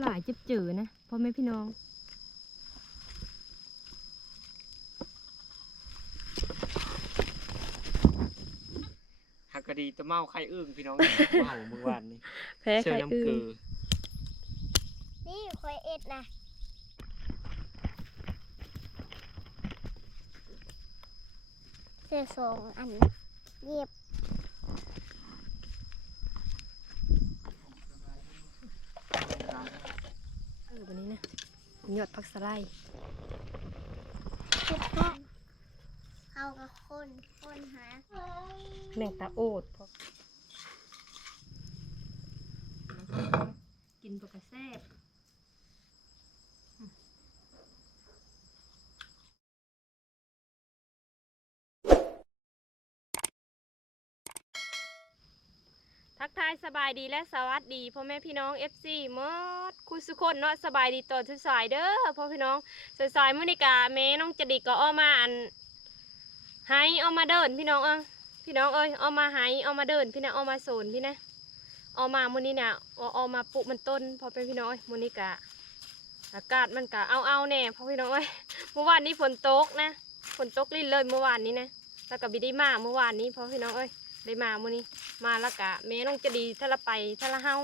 หลายจิบจือนะพ่อแม่พี่น้องหักกะดีตะเมาไข่อึ้งพี่น้องเมาเมื่อวานนี้แพ้เชื่ใคอรน้ำอื่เกลืนอนี่คอยเอ็ดนะเสื้อสองอันเย็บ เออวันนี้นะยอดผักสะไลด์ทุกคนเอากับคนคนหาแมงตาโอดพอกินปกระแซบ ทักทายสบายดีและสวัสดีพ่อแม่พี่น้อง FC หมดคุยสุคนเนาะสบายดีตอนสายๆเด้อพ่อพี่น้องสายๆมื้อนี้กะแม่น้องจะดีก็ออกมาอันให้เอามาเดินพี่น้องเอ้งพี่น้องเอ้ยเอามาให้เอามาเดินพี่นะเอามาโซนพี่นะเอามามื้อนี้น่ะออามาปลูกมันต้นพอเป็นพี่น้องเอ้ยมื้อนี้กะอากาศมันกะเอาเอาๆแน่พ่อพี่น้องเอ้ยเมื่อวานนี้ฝนตกนะฝนตกลิ่นเลยเมื่อวานนี้นะแล้วก็บิด้มาเมื่อวานนี้พ่อพี่น้องเอ้ย ได้มามื้อนี้มาแล้วกะแม่น้องจะดีถ้าละไปถ้าละเฮา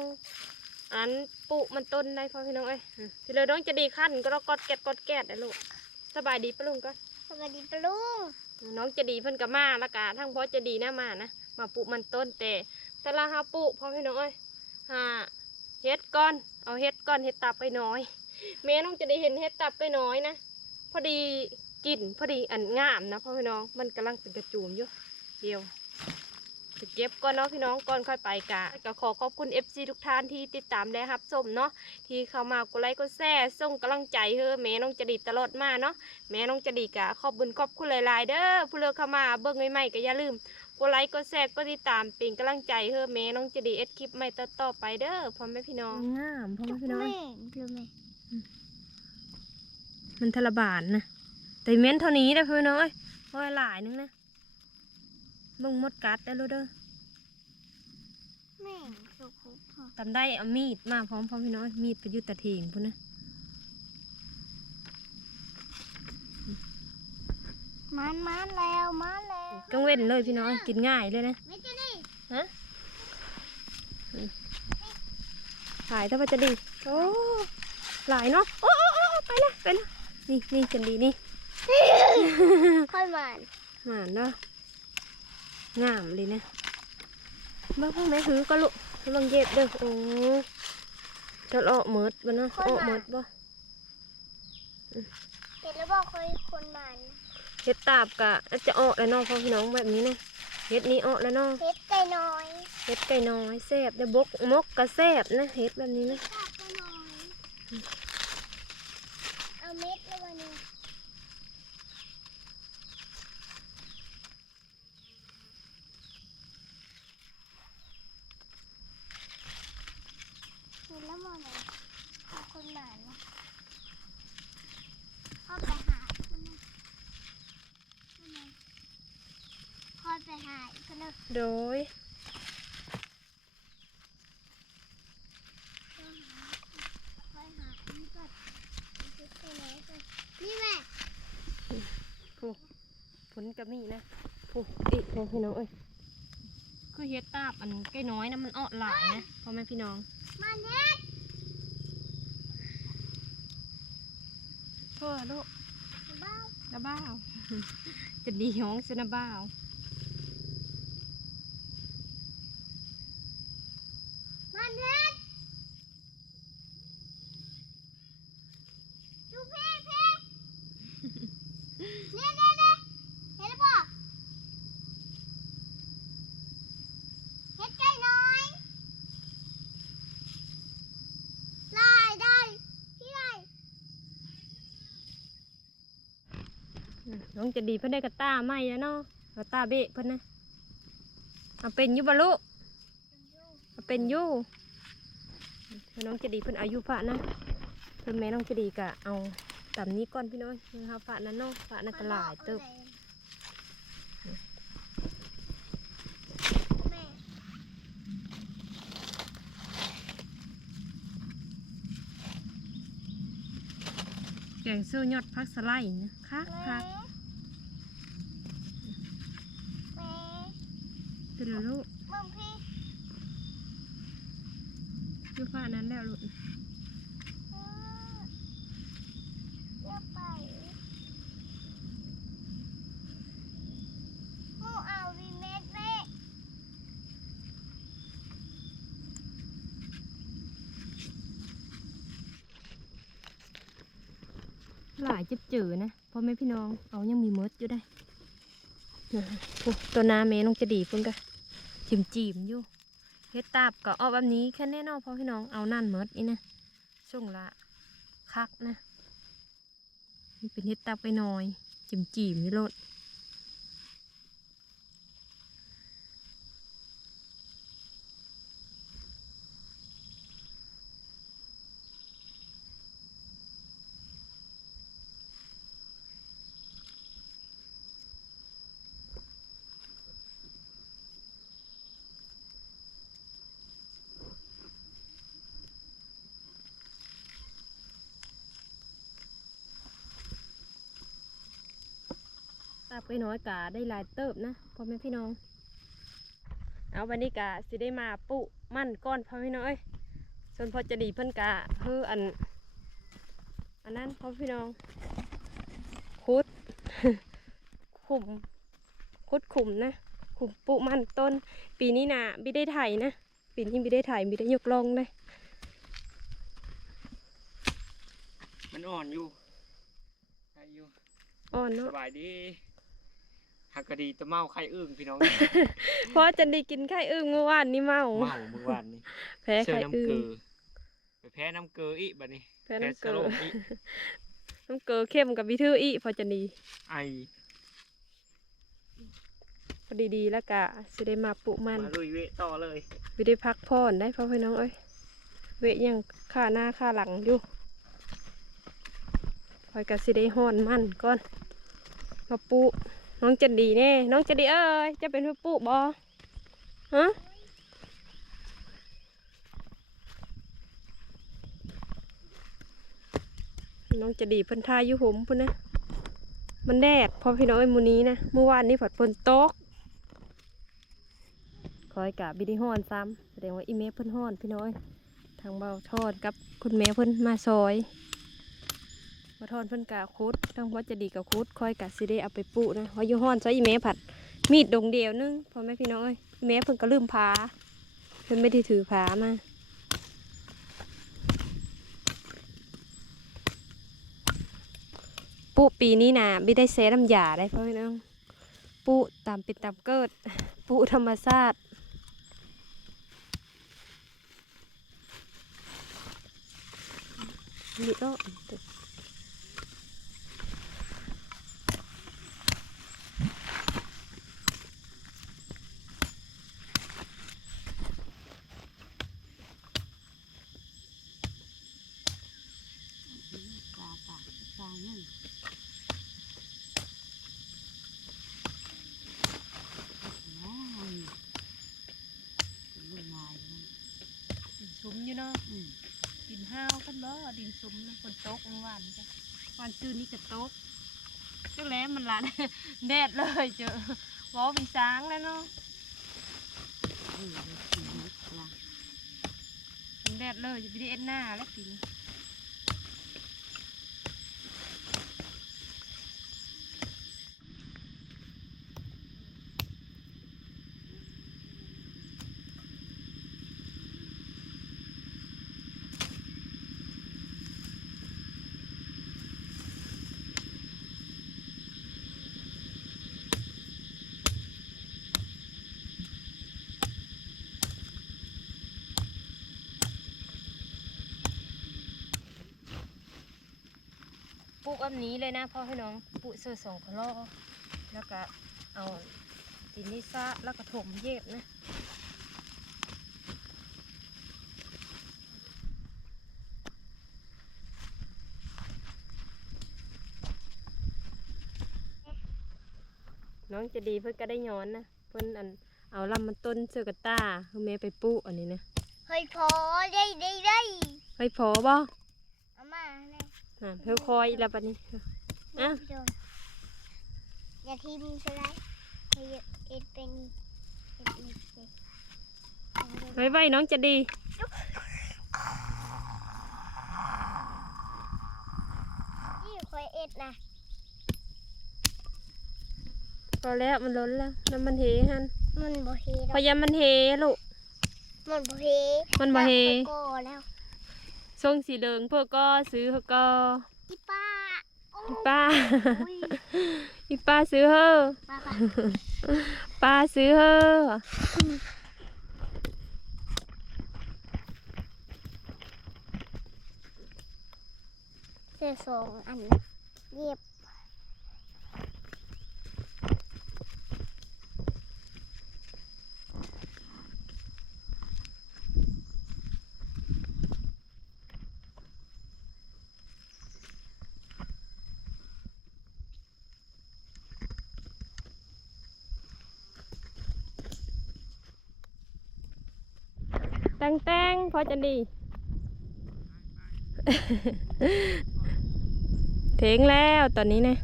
อันปลูกมันต้นได้พ่อพี่น้องเอ้ยอืมพี่เลยน้องจะดีขั้นก็ต้องกดแกดกดแกดนะลูกสบายดีปะลุงก็สวัสดีปะลุงน้องจะดีเพิ่นกับมาแล้วกะทั้งพ่อจะดีหน้ามานะมาปลูกมันต้นแต่แต่ละเฮาปลูกพ่อพี่น้องเอ้ยหาเฮ็ดก้อนเอาเฮ็ดก้อนเฮ็ดตับไปน้อยแม่น้องจะได้เห็นเฮ็ดตับไปน้อยนะพอดีกินพอดีอันงามนะพ่อพี่น้องมันกำลังเป็นกระจุมอยู่เดียว จะเก็บก่อนเนาะพี่น้องก่อนค่อยไปกะก็ขอขอบคุณ FC ทุกท่านที่ติดตามและรับชมเนาะที่เข้ามากดไลค์กดแชร์ส่งกำลังใจเฮ้อแม่น้องจดีตลอดมาเนาะแม่น้องจดีกะขอบคุญขอบคุณหลายๆเด้อผู้เลือกเข้ามาเบิ่งใหม่ๆก็อย่าลืมกดไลค์กดแชร์กดติดตามเป็นกำลังใจเฮ้อแม่น้องจดีเอ็ดคลิปใหม่ต่อๆไปเด้อพ่อแม่พี่น้องงามพ่อแม่พี่น้องมันทะละบานนะแต่เม้นเท่านี้นะพี่น้องเอ้ยโอ้ยหลายนึงนะบ่งมดกัดได้อลูกเด้อ ม่สุขุพอตำได้เอามีดมาพร้อมพ่อพี่น้อยมีดไปอยุตตะเถีงพุ่นนะมันมันแล้วมันแล้วกังเว้นเลยพี่น้อยกินง่ายเลยนะไม่จะได้ฮะอืมขายถ้าว่าจะดีโอ้หลายเนาะโอ้โอ้โอ้ไปละไปละนี่นี่จันดีนี่ค่อยมันหมานเนาะงามเลยนะเบ้างแม่หือก็ลุลองเย็บเด้อโอ้จะเอาเมิดบ่เนาะเอาเมิดบ่เห็นแล้วบอกเคยคนมันเฮ็ดตาบกะอาจจะออกแล้วเนาะพ่อพี่น้องแบบนี้นะเฮ็ดนี้ออกแล้วเนาะเห็ดไก่น้อยเฮ็ดไก่น้อยแซ่บเดี๋ยวบกมกกะแซ่บนะเฮ็ดแบบนี้นะไก่น้อยเอาเม็ดแล้ววันนี้เห็นแล้วมองเลยเอาคนหมันนะพ่อไปหาคนนึงคนนึงพ่อไปหาอีกคนนึง โดยพ่อหาอันนี้ก่อนเอาไปไหนก่อนนี่แม่ผู้ฝนก็มีนะผู้อีกพ่อพี่น้องเอ้ยคือเฮ็ดตาบอันไก่น้อยนะมันออกหลายนะพ่อแม่พี่น้องมันเฮ็ดเพ่อลูกบ้านะบ้าวจะดีห้องเสนะบ้าว มันเฮ็ดดูพี่พี่เนี่ยเนี่ยเนี่ยเห็นหรือเปล่าเฮ็ดใกล้หน่อยได้ได้พี่ได้ อืม น้องจะดีเพิ่นได้กระตาไหมแล้วเนาะกระตาเบะเพิ่อนนะเอาเป็นอยู่บ่ลูกเอาเป็นยูน้องจะดีเพิ่อนอายุฝะนะเพิ่อนแม่น้องจะดีกะเอาตามนี้ก่อนพี่น้อยนะคะฝะนั้นเนาะฝะนั้นก็หลายเติบแม่งเสื้อยอดพักสไลด์นะคักคัก แม่ เป็นแล้วลูกมึงพี่อยู่ฟ้านั้นแล้วลูกเออเดี๋ยวไปมูเอาวีเม็ดแม่หลายเจ็บจือนะพ่อแม่พี่น้องเอายังมีมดอยู่ได้นะโอ้ตัวนาแม่น้องจะดีเพิ่นก็ จิมจิมอยู่เฮ็ดตาบก็เอาแบบนี้แค่แน่นอนพ่อพี่น้องเอานั่นมดนี่นะช่วงละคักนะนี่เป็นเฮ็ดตาบไปหน่อยจิมจิมนี่โลด ไปน้อยกะได้หลายเติบนะพ่อแม่พี่น้อง เอาวันนี้กะสิได้มาปุมั่นก้อนพ่อแม่พี่น้องเอ้ยส่วนพอจะดีเพิ่นกะเฮืออัน อันนั้นพ่อพี่น้อง คุด ขุม คุดขุมนะ ขุมปุมั่นต้น ปีนี้นะบิได้ไถนะ ปีนี้บิได้ไถบิได้ยกลองเลยมันอ่อนอยู่ใช่อยู่อ่อนสเนาะบายดี ฮักกะดีตะเมาไข่อึ่งพี่น้อง เพราะจะได้กินไข่อึ่งเมื่อวานนี้เมาเมาเมื่อวานนี้แพ้เชื่อไข่น้ำอึ่เกงลือไปแพ้น้ำเกลืออีกบัดนี้แพ้น้ำเกลืสอโลมอีกน้ำเกลือเข้มกับวิทืออีพอจะดีไอพอดีๆแล้วกะสิได้มาปลูกมันมาลุยเวะต่อเลยไม่ได้พักผ่อนได้พ่อพี่น้องเอ้ยเวะยังค่าหน้าค่าหลังอยู่คอยกะสิได้ห่อนมันก่อนมาปลูก น้องจันดีแน่น้องจันดีเอ้ยจะเป็นผู้ปลูกบอฮะน้องจะดีเพิ่นทายอยู่ผมพุ่นนะมันแดดพอพี่น้องไอ้ยมูนี้นะเมื่อวานนี้ผัดฝนตกคอยกะบิไดีฮ้อนซ้ำแสดงว่าอีเมเพิ่นฮ้อนพี่น้อยทางเบาทอดกับคุณแม่เพิ่นมาซอย ทอดเพิ่นกะคุดทางวัดจะดีกับคุดคอยกะสิได้เอาไปปุนะเพราะอยู่ฮ้อนซอยอีเมผัด มีดดงเดียวนึงพอแม่พี่น้องเอ้ยอีเมเพิ่นก็ลืมพาเพิ่นไม่ได้ถือพามาปุปีนี้นะไม่ได้เซน้ำยาได้พ่อพี่น้องปุตามป็นตามเกิด ปุธรรมชาตินี่ก็ ปลาปลาปลาเนี่ยว้าวเป็นลูกลายมัน ดินซุ้มอยู่เนาะ อืม ดินห้าวกันบ่ดินซุ้ม นะฝนตกเมื่อวานจ้ะวันจืนนี่ก็ตกก็แล้วมันละแดดเลยเจอวอปีช้างแล้วเนาะเออเดี๋ยวกินนิดละมันแดดเลยจะไปได้เอ็ดหน้าแล้วปีนี้ ลูกแบบนี้เลยนะพ่อพี่น้องปลูกเสื้อสองคลอแล้วก็เอาดินนิซะแล้วก็ถมเย็บนะน้องจะดีเพื่อนก็ได้ย้อนนะเพื่อนอันเอาลำมันต้นเสื้อกระต้าเพื่อแม่ไปปลูกอันนี้นะเฮ้ยพอได้ได้ได้ไปพอบ่เอามาเลย นั่นเพื่อคอยแล้วบัดนี้อะโดนอย่าทิมใช่ไหมให้เอ็ดเป็นเอ็ดอีกสิไว้ไว้น้องจะดีนี่คอยเอ็ดนะพอแล้วมันล้นแล้วน้ำมันเหฮันมันบ่เฮพยายามมันเหลูกมันบ่เฮมันบ่เฮแล้วก็แล้ว ทรงสีเหลืองเพื่อก็ซื้อเพื่อก็อีป้าโอ้อีป้ายอีป้าซื้อเฮ้อมาค่ะป้าซื้อเฮ้อเสื้อสองอันนะเย็บ แตงแตงพอจะดีเทงแล้วตอนนี้นะ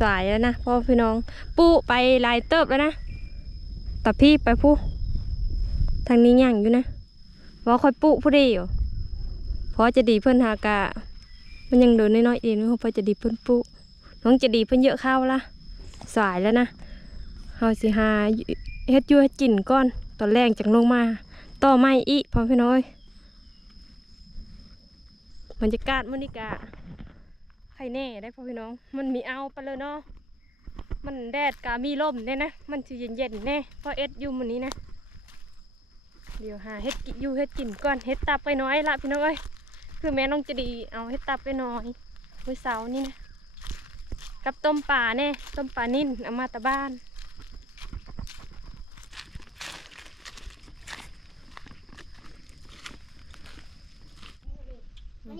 สายแล้วนะพ่อพี่น้อง ปูไปลายเติบแล้วนะแต่พี่ไปผู้ทางนี้ยังอยู่นะเพราคอยปุผู้ดีอยวเพราะจะดีเพื่อนหากะ มันยังโดนน้อยๆเองเพราะจะดีเพื่อนปุน้องจะดีเพื่อนเยอะเข้าละสายแล้วนะเฮาสิหาเฮ็ดยูเฮ็ดกินก่อน ตอนแรกจากลงมา ต่อไม่อีพ่อพี่น้อยบรรยากาศมันนี่กะใครแน่ได้พ่อพี่น้อง มันมีเอาไปเลยเนาะมันแดดกะมีลมเนี่ยนะ มันจะเย็นๆแน่เพราะเอ็ดอยู่มันนี้นะ เดี๋ยวหาเฮ็ดกิอยู่เฮ็ดกินก่อนเฮ็ดตับไปน้อยละพี่น้องเอ้ยคือแม่น้องจะดีเอาเฮ็ดตับไปน้อยมื้อเสาร์นี่นะกับต้มป่าแน่ต้มป่านิ่นเอามาตะบ้าน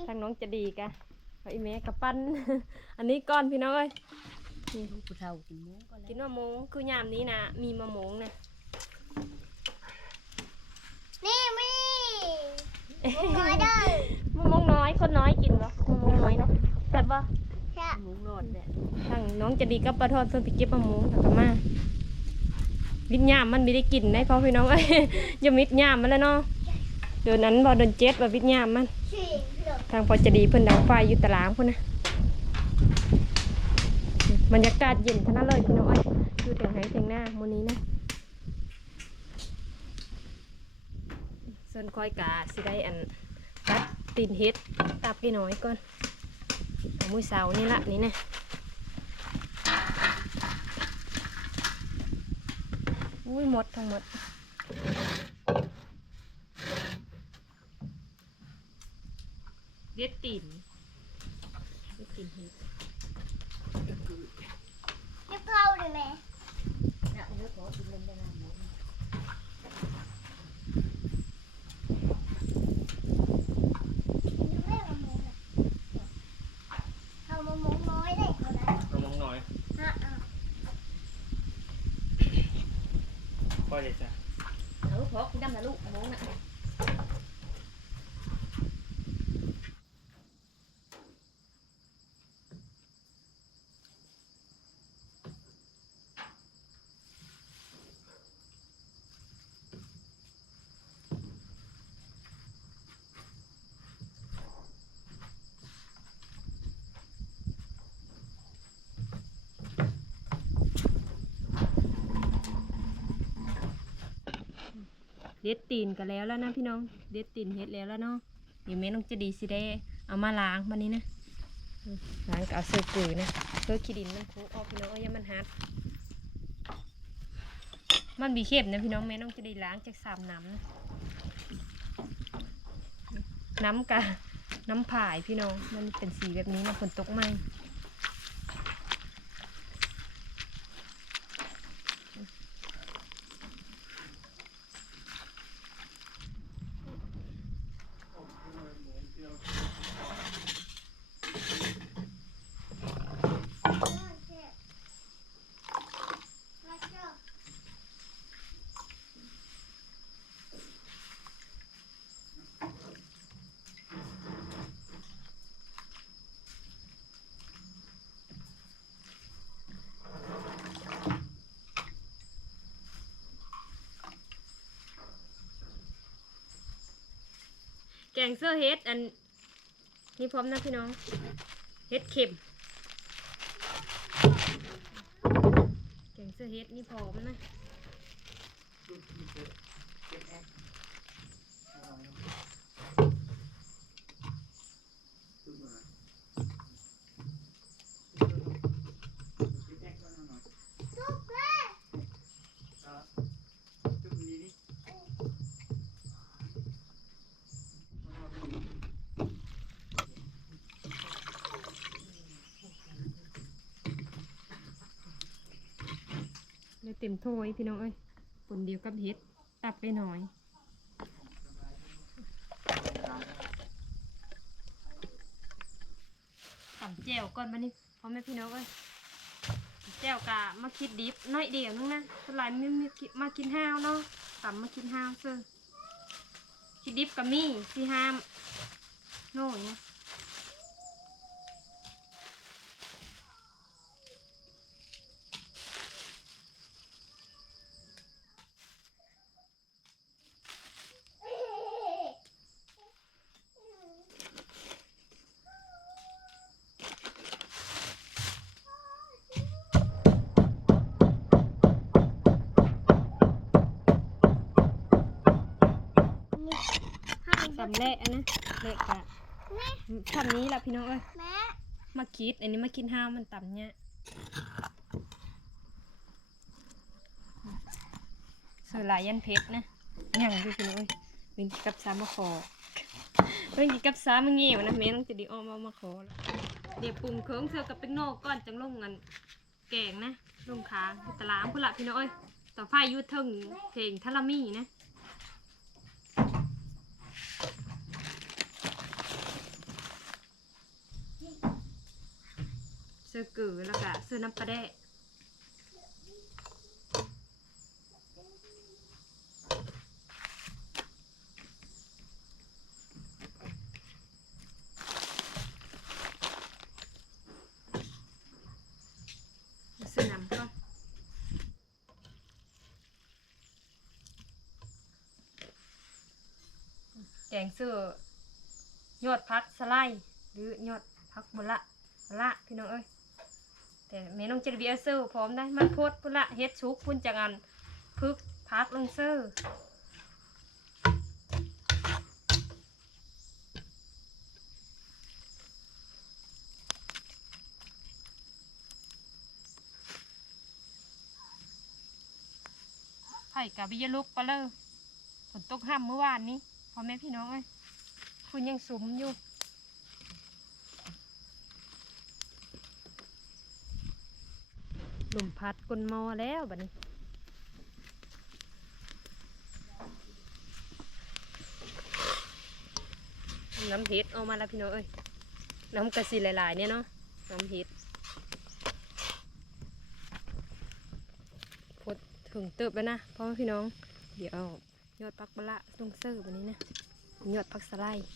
ทางน้องจะดีกะเอาอีเมกับปั้น อันนี้ก้อนพี่น้องเอ้ยนี่ผู้เฒ่ากินหมูก็แล้วกินมะม่วงคือยามนี้นะมีมะม่วงนะนี่มีมุกน้อยเด้อมะม่วงน้อยคนน้อยกินปะมะม่วงน้อยเนาะแต่ว่าใช่หมูรอดเนี่ยทางน้องจะดีกับปลาทอดเพิ่นไปเก็บมะม่วงแล้วก็มาวิญญามมันไม่ได้กินได้เพราะพี่น้องเอ้ยอย่ามิดยามมันแล้วเนาะเดือนนั้นบ่เดือนเจ็ดว่าวิญญามมันสี่เหลือ ทางพอจะดีเพิ่อนดังไฟอยู่ตารางพุ่นนะบรรยากาศเย็นขนาดเลยพี่น้องอ้ยอยู่แต่งไหนแต่งหน้ามื้อนี้นะส่วนคอยกาสิได้อันตัดตีนเฮ็ดตับกี่น้อยก่อนมื้อเสานี่ละนี่นะอุ้ยหมดทั้งหมด เด็ดตีนเด็ดตีนเฮ็ดเรียบเข้าเลยไหมน่ะเนื้อขอกินเล่นได้นะหมูไม่เอาหมูนะเอามาหมูน้อยได้เขาได้ระวังหน่อยฮะเอาพ่อเด็ดจ้ะ เออขอกินน้ำนะลูก เด็ดตีนกันแล้วแล้วนะพี่น้อง เด็ดตีนเฮ็ดแล้วแล้วเนาะ เดี๋ยวแม่น้องจะดีสิได้เอามาล้างมันนี้นะล้างก็เอาเสื้อปุ๋ยนะเสื้อขี้ดินมันคุออกพี่น้องเอาอย่ามันหัดมันบีเข็บนะพี่น้องแม่น้องจะได้ล้างจากสามน้ำนะน้ำกะน้ำผายพี่น้องมันเป็นสีแบบนี้นะฝนตกไหม งเสื้อเฮ็ดอันนี่พร้อมนะพี่น้อง เฮ็ดเข็ม แกงเสื้อเฮ็ดนี่พร้อมนะ ทุกเลย เลยเต็มถ้วยพี่น้องเอ้ยปนเดียวกับเฮ็ดตับไปหน่อยตำแจ่วก่อนมานี่พร้อมไหมพี่น้องเอ้ยแจ่วกะมาคิดดิบน้อยเดียวนึงนะสลายไม่มีมากินห้าวเนาะตำมากินห้าวเซอคิดดิบกับมี่ที่ห้ามโน่เนี่ย ให้ตำเละอันนะเละกะทำนี้แหละพี่น้องเอ้ยแม่มาคิดอันนี้มากินห้าวมันต่ำเนี่ยเสือหลายยันเพชรนะยังดูพี่น้องเอ้ยเป็นกับสามมาขอเป็นกับสามมาเงี้ยวนะแม่ต้องจะดีออกมามาขอแล้วเดี๋ยวปรุงเครื่องเสือกับเป็นโนกก่อนจังลงกันแกงนะลงค้างที่ตลาดพุ่นละพี่น้องเอ้ยต่อไฟอยูเทึงเพลงทารามี่นะ เสื้อกือแล้วก็เสื้อน้ำปลาแดะเสื้อน้ำก่อนแกงเสื้อยอดพักสไลด์หรือยอดพักบละบละพี่น้องเอ้ย แต่เมน้องเจดเบียร์ซื้อพร้อมได้มันโพดพุ่นละเฮ็ดชุกพุ่นจากอันพึกพักลงซื้อไผ่กับบิยลุกปะเลยฝนตกห้ามเมื่อวานนี้พ่อแม่พี่น้องเอ้ยคุณยังสุมอยู่ ลมพัดกลมอแล้วบัดนี้น้ำเห็ดเอามาแล้วพี่น้องเอ้ยน้ำกระสีหลายๆเนี่ยเนาะน้ำเห็ดพดถึงเติบแล้วนะพ่อพี่น้อง เดี๋ยว ยอดพักบะละลงเสิร์ฟวันนี้นะยอดพักสไลด์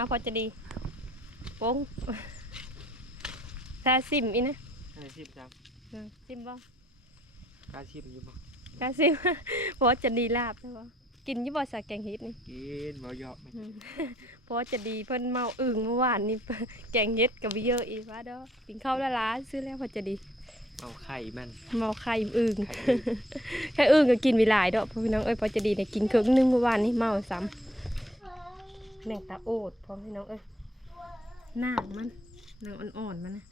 มาพอจะดีโป้งถ้าซิมอีนะให้ชิมจังเออซิมบ่กล้าชิมอยู่บ่ถ้าซิมพอจะดีลาบใช่บ่กินอยี่บ่สาแกงเฮ็ดนี่กินบ่ยอมไม่กินเพราะจะดีเพิ่นเมาอึ่งเมื่อวานนี่แกงเฮ็ดกับเยอะอีกว่าเด้อกินข้าวละล้าซื้อแล้วพอจะดีเอาไข่มันเมาไข่อึ่งไข่อึ่งแค่อึ่งก็กินไปหลายดอกเพราะพี่น้องเอ้ยพอจะดีเนี่ยกินครึ่งหนึงเมื่อวานนี่เมาซ้ำ แมงตาโอดพร้อมพี่น้องเอ้ยหน้ามันหนังอ่อนๆมันนะ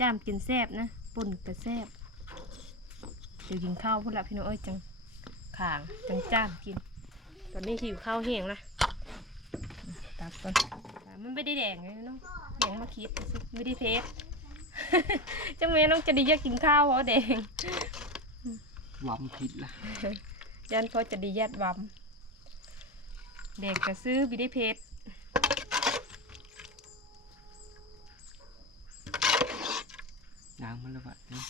จ้ามกินแซ่บนะป่นกระแซ่บเดี๋ยวกินข้าวพุ่นละพี่น้องเอ้ยจังขางจังจ้ามกิน ตอนนี้หิวข้าวแห้งละตักก่อนอ่ามันไม่ได้แดงเลยเนาะแดงมาคิดสิไม่ได้เพชรจังแม่น้องจะดีอยากกินข้าวเพราะแดงหวังผิดละยันพอจะดียัดวำ เด็กก็ซื้อบิได้เพชรล้างมันแล้ววะนี่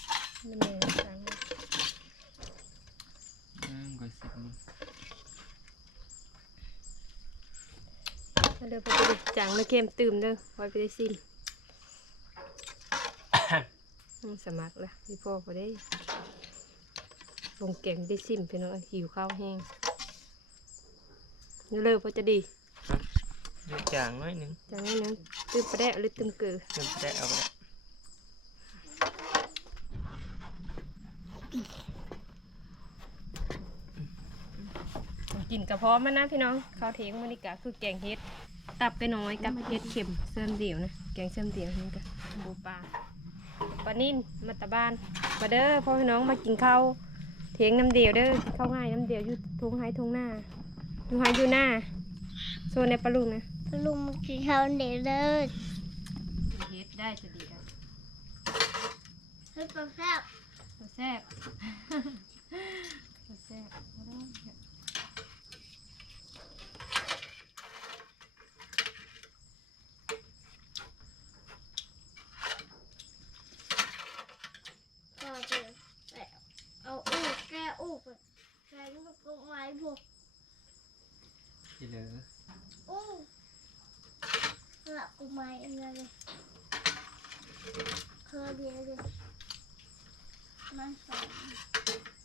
มันเลยสั่งมาล้างก่อนสิมึงเอมาเด้อพอจะได้จังแล้วเค็มตื่มเด้อไว้ไปได้ซิมอืมสมัครละพี่พ่อพอได้ลงเก่งได้ซิมพี่น้องหิวข้าวแห้ง เลิกพอจะดีเดี๋ยวจางน้อยหนึงจังนั้นนะตื่มประแดะหรือตื่มเกลือเดี๋ยวได้เอาไปละกินกระเพาะมันนะพี่น้องข้าวเทงมันนี่กะคือแกงเฮ็ด ตับไปน้อยกับเฮ็ดเข็มเสื่อมเดียวนะแกงเสื่อมเดียวนี่กะบูปลาปลานิ่นมาตะบานมาเด้อพ่อพี่น้องมากินข้าวเทงน้ำเดียวเด้อข้าวง่ายน้ำเดียวอยู่ทุ่งไห้ทุ่งหน้า ทุ่งไห้อยู่หน้าโซนในปลาลุงนะลุงมากินข้าวเด็กเลยเฮ็ดได้จะดีได้ให้ปลาแซ่บแซ่บแซ่บมาเด้อก็จะไปเอาอูกแก้อูกไปแก้ลูกกงไม้พวก ที่เหลืออูหลับกงไม้อันนั้นเลยเคยเดียวเลยมันสอง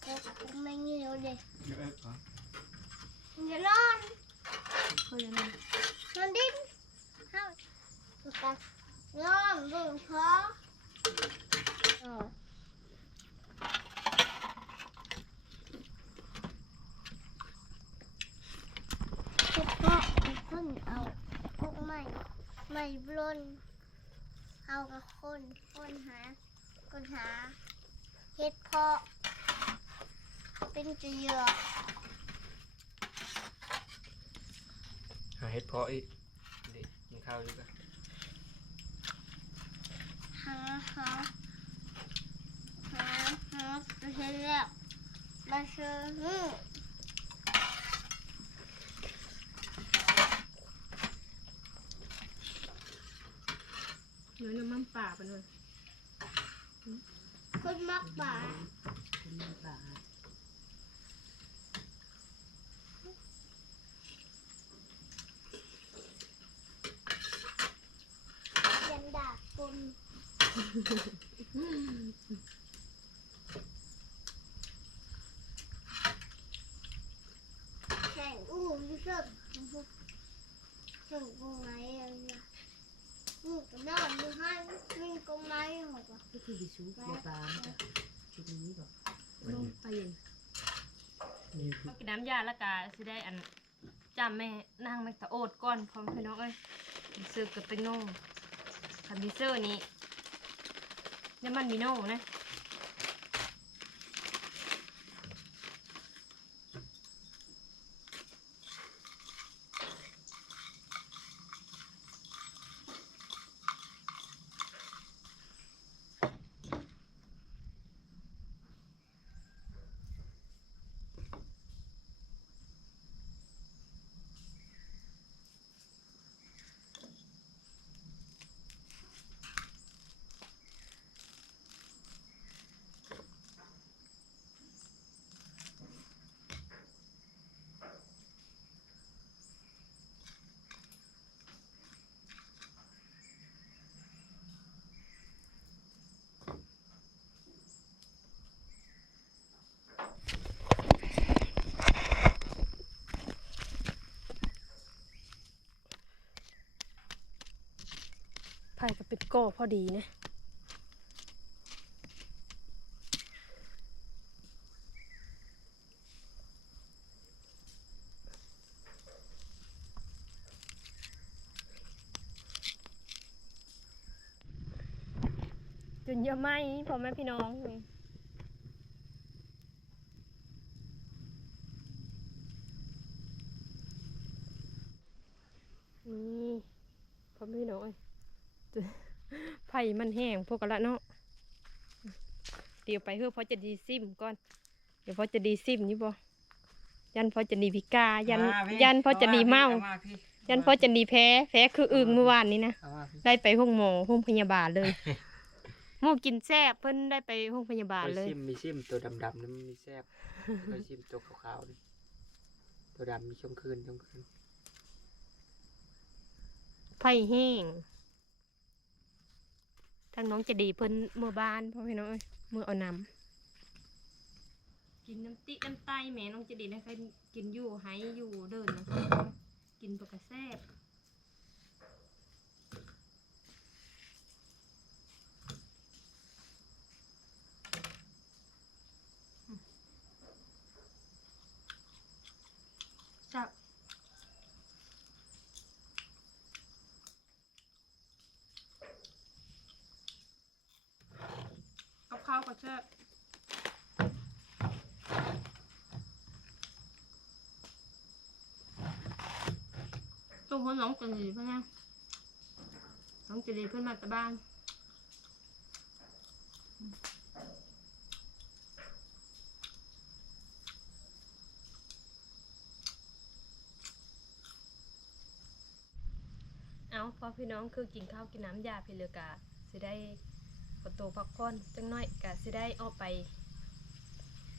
ก็กงไม่เงี้ยวเลยเยอะก่อนอย่านอน เคยนะนอนดิ้นเฮ้าสุดตานอนเบิ่งพอเออเฉพาะเพิ่งเอาพวกใหม่ใหม่บลนเอากับคนคนหาคนหาเฮ็ดเพาะ เป็นเจือหาเห็ดเพาะอีกเด็กกินข้าวดีกว่าหาหาหาหาไปเห็นแล้วมาเชื่อหือเนื้อน้ำมันป่าไปเลยคนมักป่าคุณแม่ป่า ยันดาบคน แข่งอู้ยเชิดแข่งกงไม้อะไรเนี่ยอู้กระดอนดูให้วิ่งกงไม้หกอะก็คือดิสูบัวปลามันก็คือตรงนี้บอกลงไปเย็นเขากินน้ำยาแล้วก็สิได้อันจำแม่นางแม่ตะโอดก่อนพร้อมพี่น้องเอ้ยซื้อกับเป็นโน่คันดิเซอร์นี้ น้ำมันมีโน่นะ ไผ่ก็เป็นก้อพอดีนะจนเยอะไหมพ่อแม่พี่น้องนี่นี่พ่อแม่พี่น้องเอ้ย ไผ่มันแห้งพวกกันละเนาะเดี๋ยวไปเพื่อพอจะดีซิมก่อน เดี๋ยวพอจะดีซิมนี่บ่ยันพอจะดีพิกา ยันมาพี่ยันพอจะดีเมาอมาพี่ยันพอจะดีแพ้แพ้คืออึงเมื่อวานนี้นะเอามาพี่ได้ไปห้องหมอห้องพยาบาลเลยหมูกินแซ่บเพิ่นได้ไปห้องพยาบาลไปเลยชิมมีชิมตัวดำๆนั่นมีแซ่บไปชิมตัวขาวๆนี่ตัวดำมีชมคืนชมคืนไผ่แห้งทางน้องจะดีเพิ่นเมื่อบ้านพ่อพี่น้องเอ้ยเมื่อเอานำกินน้ำติน้ำไตแม่น้องจะดีนะคะกินอยู่ไห้อยู่เดินนะคะกินปกระแซบจับ กั บข้าวก็แซ่บต้มหัวน้องจะดีเพื่อนนะน้องจะดีเพื่อนมาต่บ้านเอาพอพี่น้องคือกินข้าวกินน้ำยาพี่เลือกาสิได้ ขอตัวพักผ่อนจังน้อยกะสิได้ออกไป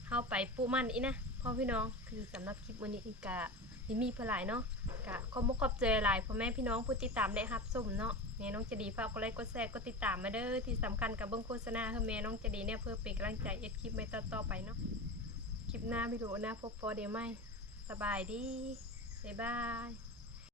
เข้าไปปูมันอีนะพ่อพี่น้องคือสำหรับคลิปวันนี้อีกะสิมีเพลายเนาะกะขอมุกขอบเจอหลายพ่อแม่พี่น้องผู้ติดตามได้ครับชมเนาะแม่น้องจะดีฝากกดไลค์กดแชร์กดติดตามมาเด้อที่สำคัญกับเบิ้องโฆษณาให้แม่น้องจะดีเนี่ยเพื่อเป็นกำลังใจเอ็ดคลิปไม่ต่อๆไปเนาะคลิปหน้าไม่รู้นะพบพอเดี๋ยวไม่สบายดีบ๊ายบาย